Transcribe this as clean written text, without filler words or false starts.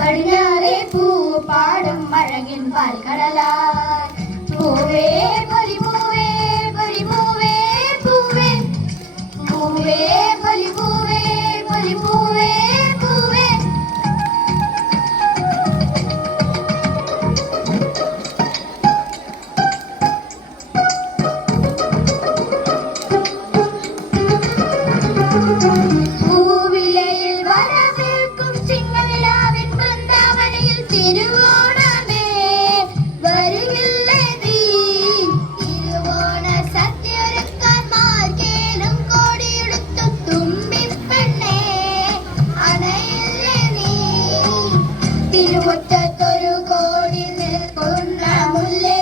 പടിഞ്ഞാറേ പൂ പാടും അഴകിൻ പാൽക്കടലായി പൂവേ പൊലിപൂവേ പൊലിപൂവേ പൂവേ പൂവേ പൊലിപൂവേ പൊലിപൂവേ പൂവേ പൂവിലയിൽ വരവേൽക്കും ചിങ്ങനിലാവിൻ വൃന്ദാവനയിൽ തിരുവോണമേ വരുകില്ലേ നീ തിരുവോണ സദ്യയൊരുക്കാൻ മാർഗേലും കോടിയെടുത്തു തുമ്പിപ്പെണ്ണേ അണയില്ലേ നീ തിരുമുറ്റത്തൊരു കോടി നിൽക്കുന്ന മുല്ലേ